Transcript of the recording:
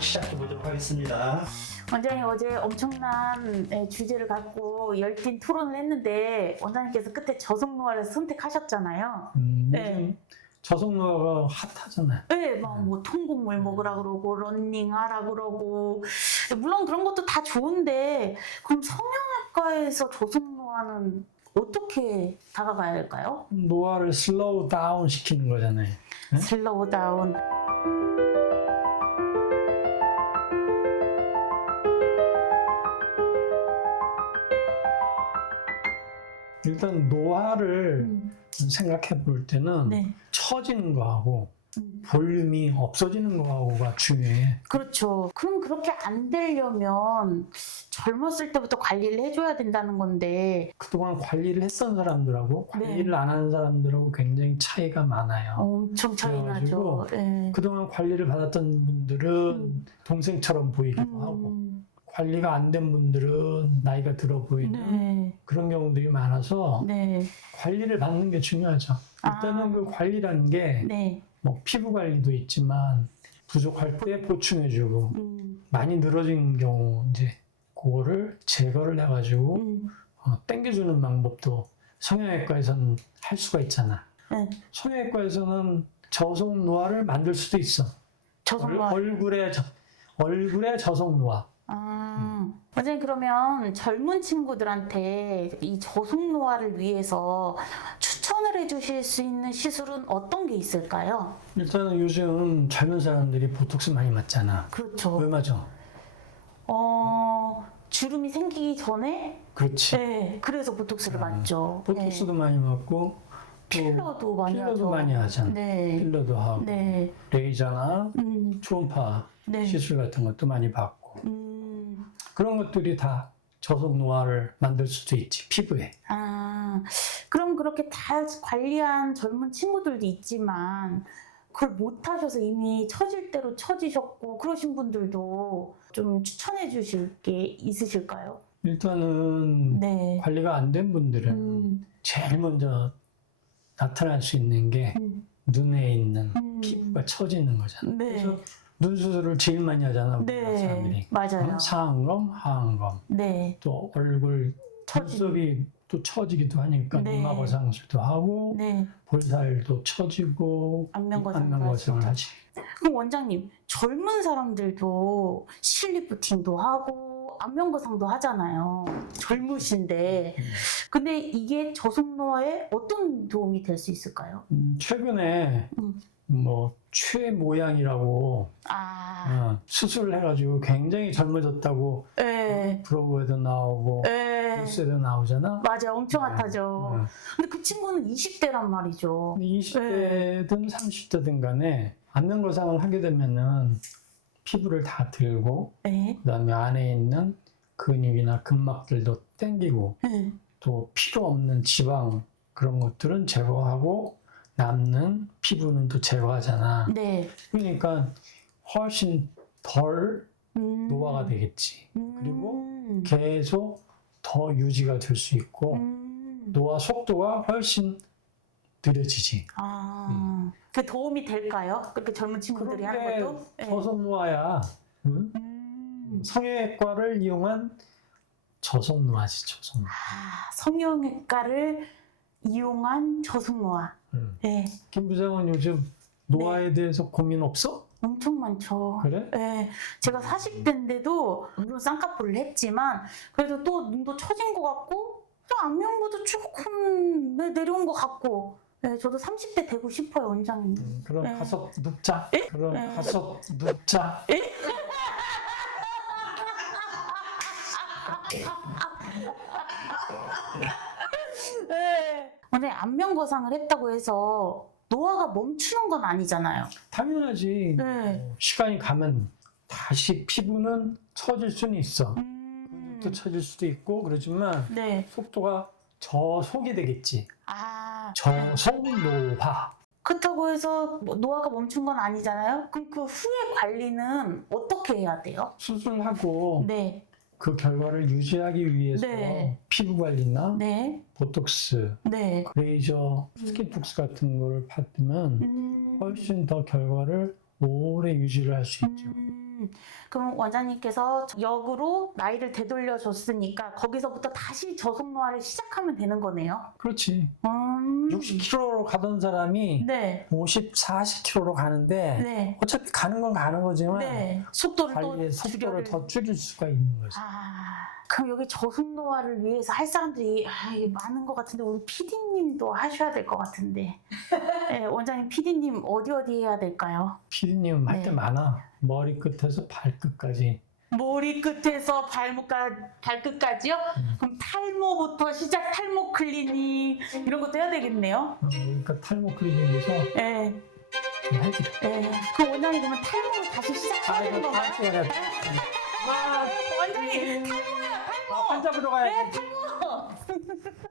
시작해 보도록 하겠습니다. 원장님 어제 엄청난 예, 주제를 갖고 열띤 토론을 했는데 원장님께서 끝에 저속노화를 선택하셨잖아요. 음, 네. 저속노화가 핫하잖아요. 네, 막뭐 통곡물 먹으라 그러고 런닝하라 그러고 물론 그런 것도 다 좋은데 그럼 성형외과에서 저속노화는 어떻게 다가가야 할까요? 노화를 슬로우 다운 시키는 거잖아요. 네? 슬로우 다운. 일단 노화를 음, 생각해 볼 때는 네. 처지는 거하고 음. 볼륨이 없어지는 거하고가 중요해. 그렇죠. 그럼 그렇게 안 되려면 젊었을 때부터 관리를 해줘야 된다는 건데 그동안 관리를 했던 사람들하고 네. 관리를 안 하는 사람들하고 굉장히 차이가 많아요. 엄청 차이 나죠. 예. 그동안 관리를 받았던 분들은 음. 동생처럼 보이기도 하고 음, 관리가 안 된 분들은 나이가 들어 보이는 네, 그런 경우들이 많아서 네, 관리를 받는 게 중요하죠. 일단은 아. 그 관리라는 게 네. 뭐 피부 관리도 있지만 부족할 때 보충해주고 음, 많이 늘어진 경우 이제 그거를 제거를 해가지고 음, 어, 땡겨주는 방법도 성형외과에서는 할 수가 있잖아. 네. 성형외과에서는 저속 노화를 만들 수도 있어. 저속 노화. 얼, 얼굴에 저, 얼굴에 저속 노화. 아, 원장님 그러면 젊은 친구들한테 이 저속노화를 위해서 추천을 해주실 수 있는 시술은 어떤 게 있을까요? 일단은 요즘 젊은 사람들이 보톡스 많이 맞잖아. 그렇죠. 왜 맞아? 어, 주름이 생기기 전에 그렇지. 네, 그래서 보톡스를 아, 맞죠. 보톡스도 네. 많이 맞고 또 필러도 많이 필러도 하죠. 많이 하잖아. 네. 필러도 하고 네. 레이저나 음, 초음파 네. 시술 같은 것도 많이 받고 음, 그런 것들이 다 저속 노화를 만들 수도 있지 피부에. 아, 그럼 그렇게 다 관리한 젊은 친구들도 있지만 그걸 못 하셔서 이미 처질 대로 처지셨고 그러신 분들도 좀 추천해 주실 게 있으실까요? 일단은 네. 관리가 안 된 분들은 음, 제일 먼저 나타날 수 있는 게 음, 눈에 있는 음. 피부가 처지는 거잖아. 네. 그래서 눈 수술을 제일 많이 하잖아 우리나라 네. 사람들이. 맞아요. 어? 상안검, 하안검, 네. 또 얼굴 처지. 눈썹이 또 처지기도 하니까 네. 이마 거상술도 하고 네. 볼살도 처지고 안면 거상을 하지. 그럼 원장님 젊은 사람들도 실리프팅도 하고 안면거상도 하잖아요. 젊으신데 음. 근데 이게 저속노화에 어떤 도움이 될 수 있을까요? 음, 최근에 음. 뭐 최모양이라고 아, 어, 수술을 해가지고 굉장히 젊어졌다고 예, 브로그에도 나오고 예, 뉴스에도 나오잖아. 맞아, 엄청 네. 핫하죠. 어. 근데 그 친구는 20대란 말이죠. 근데 20대든 30대든 간에 안면 거상을 하게 되면은 피부를 다 들고 네, 그다음에 안에 있는 근육이나 근막들도 땡기고 네, 또 필요 없는 지방 그런 것들은 제거하고 남는 피부는 또 제거하잖아. 네. 그러니까 훨씬 덜 음, 노화가 되겠지. 그리고 음, 계속 더 유지가 될 수 있고 음. 노화 속도가 훨씬 느려지지. 아, 그 도움이 될까요? 그렇게 젊은 친구들이 하는 것도? 네. 저속 노화야. 응? 음. 성형외과를 이용한 저속 노화지 저속 노화. 아, 성형외과를 이용한 저속 노화. 응. 네, 김 부장은 요즘 노화에 대해서 고민 없어? 엄청 많죠. 그래? 네, 제가 40대인데도 물론 쌍꺼풀을 했지만 그래도 또 눈도 처진 것 같고 또 안면부도 조금 네, 내려온 것 같고 네, 저도 30대 되고 싶어요, 원장님. 음, 그럼 네. 가서 눕자. 그럼 네. 가서 눕자. 네. 원장님 안면 거상을 했다고 해서 노화가 멈추는 건 아니잖아요. 당연하지. 네. 어, 시간이 가면 다시 피부는 처질 수는 있어. 음, 또 처질 수도 있고 그러지만 네. 속도가 저속이 되겠지. 아, 저속 노화. 그렇다고 해서 뭐 노화가 멈춘 건 아니잖아요. 그럼 그 후에 관리는 어떻게 해야 돼요? 수술하고 네, 그 결과를 유지하기 위해서 네. 피부 관리나 네, 보톡스, 네. 레이저, 스킨톡스 같은 거를 받으면 음, 훨씬 더 결과를 오래 유지를 할 수 있죠. 음, 그럼 원장님께서 역으로 나이를 되돌려 줬으니까 거기서부터 다시 저속 노화를 시작하면 되는 거네요. 그렇지. 음. 60km로 가던 사람이 네. 50, 40km로 가는데 네. 어차피 가는 건 가는 거지만 네. 속도를 관리의 또 속도를 줄여를- 더 줄일 수가 있는 거지. 아, 그럼 여기 저속노화를 위해서 할 사람들이 아, 이게 많은 것 같은데 우리 PD님도 하셔야 될 것 같은데 네, 원장님 PD님 어디 어디 해야 될까요? 피디님 할 때 네. 많아. 머리 끝에서 발끝까지. 머리 끝에서 발목까 발끝까지요? 음. 그럼 탈모부터 시작 탈모 클리닉 이런 것도 해야 되겠네요. 어, 그러니까 탈모 클리닉에서 네, 좀 해드려. 네. 그 원장님 그러면 탈모를 다시 시작해야 되는 건가요? 와, 원장님 탈모야 팔 잡으러 가야지. 네, 팔고.